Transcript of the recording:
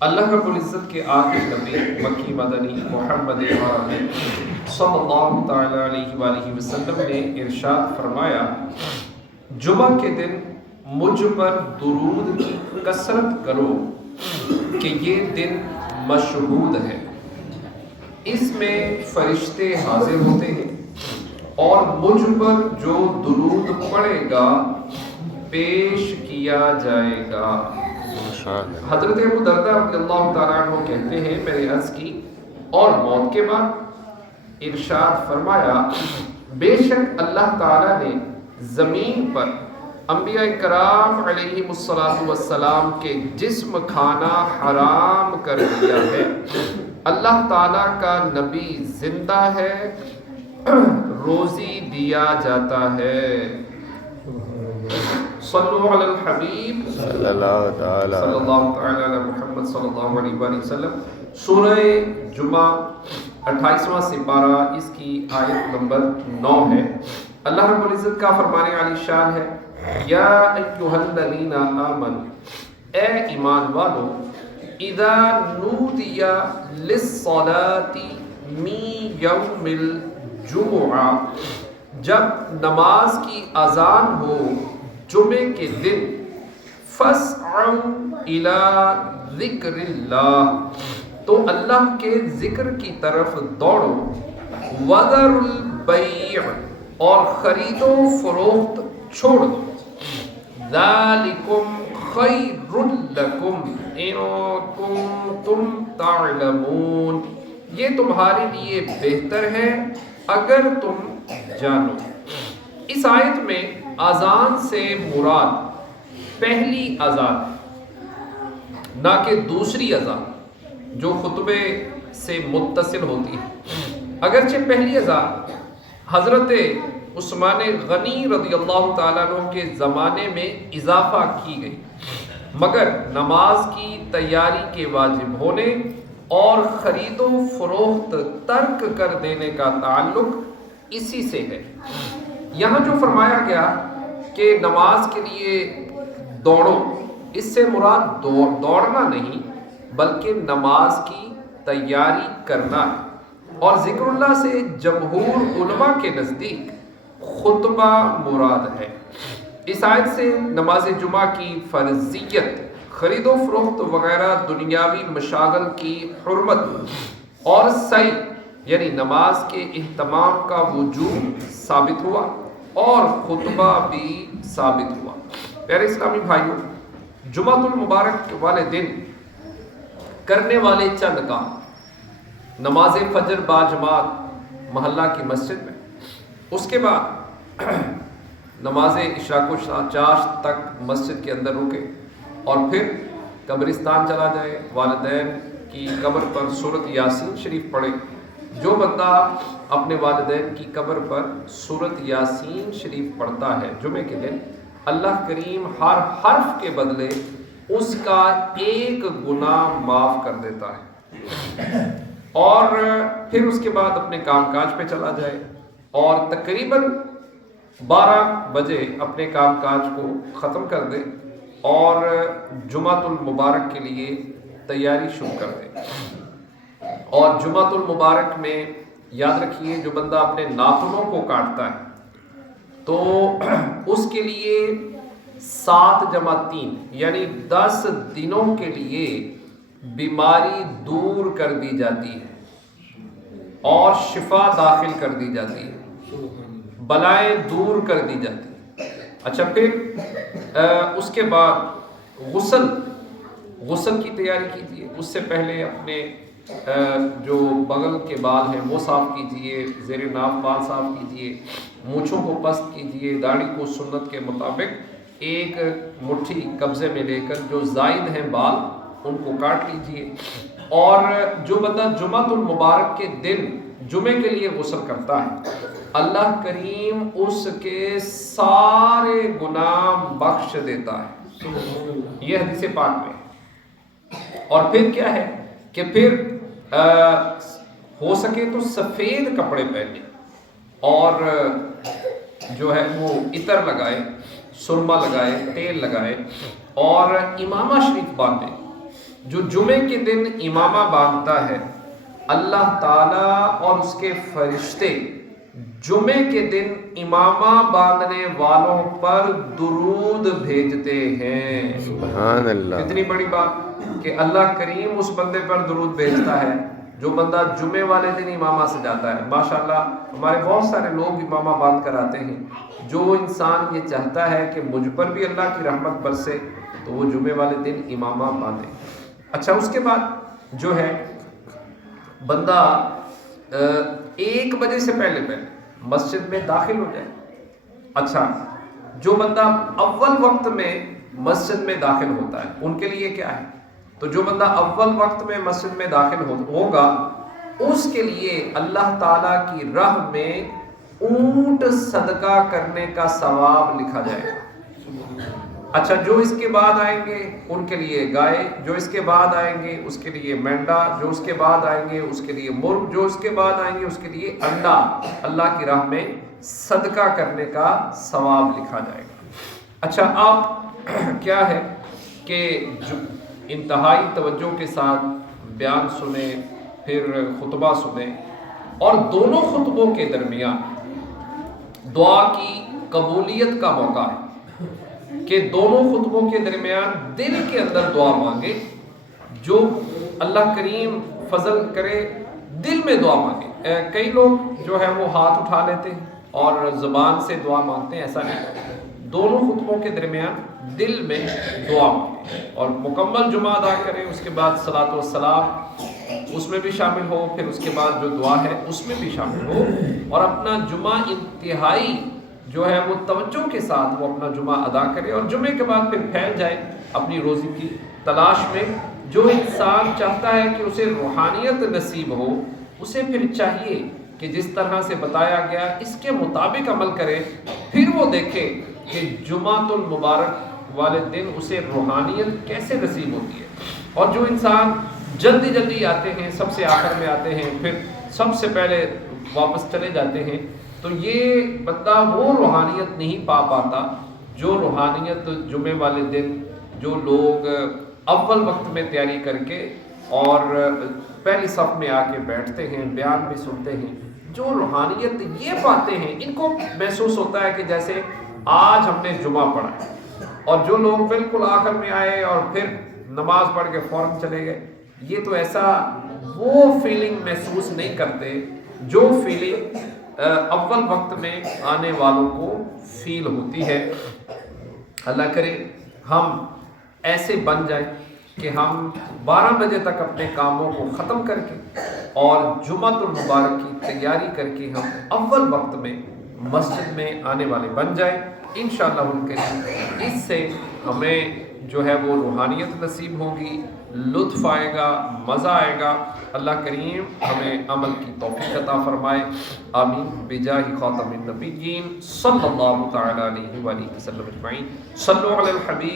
اللہ رب العزت کے آخری نبی مکی مدنی محمد عربی صلی اللہ تعالی علیہ وآلہ وسلم نے ارشاد فرمایا، جمعہ کے دن مجھ پر درود کی کثرت کرو کہ یہ دن مشہود ہے، اس میں فرشتے حاضر ہوتے ہیں اور مجھ پر جو درود پڑے گا پیش کیا جائے گا۔ حضرت ابو درداء رضی اللہ تعالیٰ عنہ کہتے ہیں، میں نے عرض کی اور موت کے بعد؟ ارشاد فرمایا، بے شک اللہ تعالیٰ نے زمین پر انبیاء کرام علیہم السلام کے جسم کھانا حرام کر دیا ہے۔ اللہ تعالیٰ کا نبی زندہ ہے، روزی دیا جاتا ہے۔ صلو علی الحبیب صلی اللہ تعالی علی محمد صلی اللہ علیہ وآلہ وسلم۔ سورہ جمعہ 28واں سپارہ، اس کی آیت نمبر 9 ہے۔ اللہ رب العزت کا فرمانے علی شان ہے، یا ایھا الذین آمنوا، اے ایمان والو، اذا نودی للصلاۃ من یوم الجمعہ، جب نماز کی اذان ہو جمعے کے دن، فاسعوا الی ذکر اللہ، تو اللہ کے ذکر کی طرف دوڑو، وذروا البیع، اور خرید و فروخت چھوڑ دو، ذالکم خیر لکم ان کنتم تعلمون، یہ تمہارے لیے بہتر ہے اگر تم جانو۔ اس آیت میں اذان سے مراد پہلی اذان نہ کہ دوسری اذان جو خطبے سے متصل ہوتی ہے۔ اگرچہ پہلی اذان حضرت عثمان غنی رضی اللہ تعالیٰ عنہ کے زمانے میں اضافہ کی گئی، مگر نماز کی تیاری کے واجب ہونے اور خرید و فروخت ترک کر دینے کا تعلق اسی سے ہے۔ یہاں جو فرمایا گیا کہ نماز کے لیے دوڑو، اس سے مراد دوڑنا نہیں بلکہ نماز کی تیاری کرنا ہے، اور ذکر اللہ سے جمہور علماء کے نزدیک خطبہ مراد ہے۔ اس آیت سے نماز جمعہ کی فرضیت، خرید و فروخت وغیرہ دنیاوی مشاغل کی حرمت اور سعی یعنی نماز کے اہتمام کا وجوب ثابت ہوا اور خطبہ بھی ثابت ہوا۔ پیارے اسلامی بھائیوں، جمعۃ المبارک والے دن کرنے والے چند کام: نماز فجر باجماعت محلہ کی مسجد میں، اس کے بعد نماز اشراق و چاشت تک مسجد کے اندر رکے، اور پھر قبرستان چلا جائے، والدین کی قبر پر سورۃ یاسین شریف پڑھے۔ جو بندہ اپنے والدین کی قبر پر سورۃ یاسین شریف پڑھتا ہے جمعے کے دن، اللہ کریم ہر حرف کے بدلے اس کا ایک گناہ معاف کر دیتا ہے، اور پھر اس کے بعد اپنے کام کاج پہ چلا جائے اور تقریباً 12 بجے اپنے کام کاج کو ختم کر دے اور جمعۃ المبارک کے لیے تیاری شروع کر دے۔ اور جمعۃ المبارک میں یاد رکھیے، جو بندہ اپنے ناخنوں کو کاٹتا ہے تو اس کے لیے 7+3 یعنی 10 دنوں کے لیے بیماری دور کر دی جاتی ہے اور شفا داخل کر دی جاتی ہے، بلائیں دور کر دی جاتی ہیں۔ اچھا، پھر اس کے بعد غسل کی تیاری کیجیے۔ اس سے پہلے اپنے جو بغل کے بال ہیں وہ صاف کیجیے، زیر ناف بال صاف کیجیے، مونچھوں کو پست کیجیے، داڑھی کو سنت کے مطابق ایک مٹھی قبضے میں لے کر جو زائد ہیں بال ان کو کاٹ لیجیے۔ اور جو بندہ جمعۃ المبارک کے دن جمعے کے لیے غسل کرتا ہے، اللہ کریم اس کے سارے گناہ بخش دیتا ہے، یہ حدیث پاک میں۔ اور پھر کیا ہے کہ پھر ہو سکے تو سفید کپڑے پہنے اور جو ہے وہ عطر لگائے، سرما لگائے، تیل لگائے اور امامہ شریف باندھے۔ جو جمعے کے دن امامہ باندھتا ہے اللہ تعالیٰ اور اس کے فرشتے جمعے کے دن امامہ باندھنے والوں پر درود بھیجتے ہیں. سبحان اللہ. اتنی بڑی بات کہ اللہ کریم اس بندے پر درود بھیجتا ہے جو بندہ جمعے والے دن امامہ سے جاتا ہے. ماشاءاللہ ہمارے بہت سارے لوگ امامہ باندھ کر آتے ہیں. جو انسان یہ چاہتا ہے کہ مجھ پر بھی اللہ کی رحمت برسے تو وہ جمعے والے دن امامہ باندھے. اچھا اس کے بعد جو ہے بندہ 1 بجے سے پہلے مسجد میں داخل ہو جائے. اچھا جو بندہ اول وقت میں مسجد میں داخل ہوتا ہے ان کے لیے کیا ہے؟ تو جو بندہ اول وقت میں مسجد میں داخل ہوگا اس کے لیے اللہ تعالیٰ کی راہ میں اونٹ صدقہ کرنے کا ثواب لکھا جائے گا. اچھا جو اس کے بعد آئیں گے ان کے لیے گائے، جو اس کے بعد آئیں گے اس کے لیے مینڈا، جو اس کے بعد آئیں گے اس کے لیے مرغ، جو اس کے بعد آئیں گے اس کے لیے انڈا اللہ کی راہ میں صدقہ کرنے کا ثواب لکھا جائے گا. اچھا آپ کیا ہے کہ جو انتہائی توجہ کے ساتھ بیان سنیں، پھر خطبہ سنیں، اور دونوں خطبوں کے درمیان دعا کی قبولیت کا موقع ہے کہ دونوں خطبوں کے درمیان دل کے اندر دعا مانگے. جو اللہ کریم فضل کرے دل میں دعا مانگے. کئی لوگ جو ہے وہ ہاتھ اٹھا لیتے ہیں اور زبان سے دعا مانگتے ہیں، ایسا نہیں. دونوں خطبوں کے درمیان دل میں دعا مانگے اور مکمل جمعہ ادا کریں. اس کے بعد صلاۃ والسلام اس میں بھی شامل ہو، پھر اس کے بعد جو دعا ہے اس میں بھی شامل ہو، اور اپنا جمعہ انتہائی جو ہے وہ توجہ کے ساتھ وہ اپنا جمعہ ادا کرے، اور جمعے کے بعد پھر پھیل جائے اپنی روزی کی تلاش میں. جو انسان چاہتا ہے کہ اسے روحانیت نصیب ہو، اسے پھر چاہیے کہ جس طرح سے بتایا گیا اس کے مطابق عمل کرے. پھر وہ دیکھے کہ جمعۃ المبارک والے دن اسے روحانیت کیسے نصیب ہوتی ہے. اور جو انسان جلدی جلدی آتے ہیں، سب سے آخر میں آتے ہیں، پھر سب سے پہلے واپس چلے جاتے ہیں، تو یہ بندہ وہ روحانیت نہیں پا پاتا جو روحانیت جمعے والے دن جو لوگ اول وقت میں تیاری کر کے اور پہلی صف میں آ کے بیٹھتے ہیں، بیان بھی سنتے ہیں، جو روحانیت یہ پاتے ہیں ان کو محسوس ہوتا ہے کہ جیسے آج ہم نے جمعہ پڑھا ہے. اور جو لوگ بالکل آخر میں آئے اور پھر نماز پڑھ کے فوراً چلے گئے، یہ تو ایسا وہ فیلنگ محسوس نہیں کرتے جو فیلنگ اول وقت میں آنے والوں کو فیل ہوتی ہے. اللہ کرے ہم ایسے بن جائیں کہ ہم 12 بجے تک اپنے کاموں کو ختم کر کے اور جمعۃ المبارک کی تیاری کر کے ہم اول وقت میں مسجد میں آنے والے بن جائیں. انشاءاللہ الکریم اس سے ہمیں جو ہے وہ روحانیت نصیب ہوگی، لطف آئے گا، مزہ آئے گا. اللہ کریم ہمیں عمل کی توفیق عطا فرمائے. آمین بجاہ خاتم النبیین صلی اللہ تعالی علیہ وآلہ وسلم اجمعین. صلوا علی الحبیب